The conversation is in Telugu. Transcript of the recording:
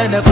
పరిపాలన